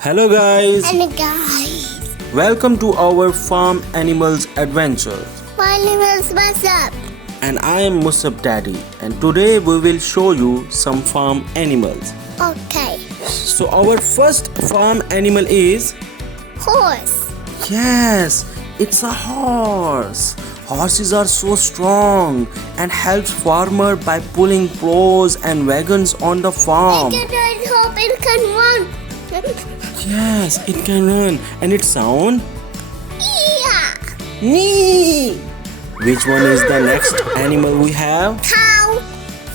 Hello guys, Hello guys, welcome to our farm animals adventure. my name is what's up? And I am Musab Daddy, and today we will show you some farm animals. Okay, So our first farm animal is, horse. yes, it's a horse. Horses are so strong and helps farmer by pulling plows and wagons on the farm. I hope it can run. Yes, it can run and it sound Yeah, nee. Which one is the next animal we have? cow.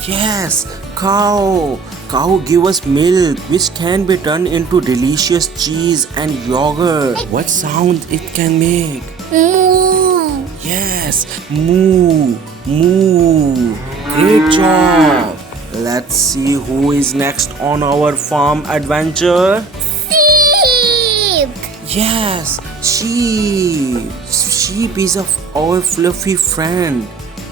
Yes, cow. Cow give us milk which can be turned into delicious cheese and yogurt. What sound it can make? Moo. Yes, moo, moo. Great job. Let's see who is next on our farm adventure. Sheep. Yes, sheep. Sheep is our fluffy friend,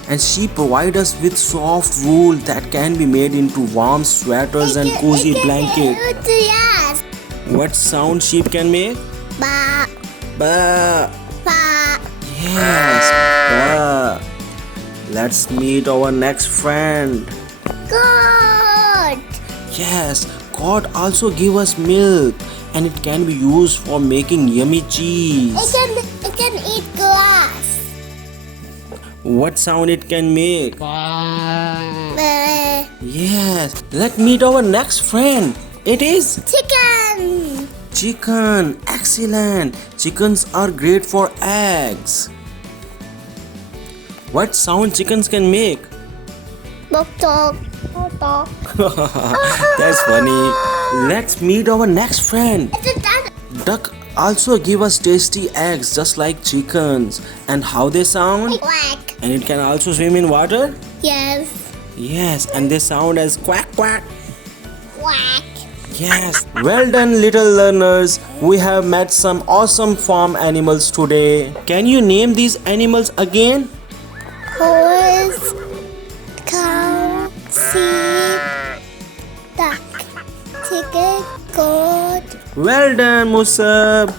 and she provides us with soft wool that can be made into warm sweaters and cozy blankets. Yes. What sound sheep can make? Ba. Ba. Ba. Yes, ba. Let's meet our next friend. Good. Yes, goat also give us milk, and it can be used for making yummy cheese. It can eat grass. What sound it can make? Ba. Yes, let's meet our next friend. It is Chicken. chicken. Excellent. Chickens are great for eggs. What sound chickens can make? Bok talk. Talk. That's funny. Let's meet our next friend. It's a duck. Duck also give us tasty eggs just like chickens. And how they sound? Quack. And it can also swim in water? Yes. Yes, and they sound as quack quack. Quack. Yes, well done little learners. We have met some awesome farm animals today. Can you name these animals again? Horse, cow, sheep, duck, chicken, goat. Well done, Musab.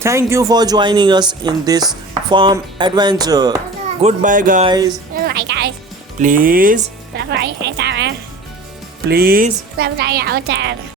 Thank you for joining us in this farm adventure. Goodbye, guys. Bye guys. Please, Bye bye. please. Bye bye.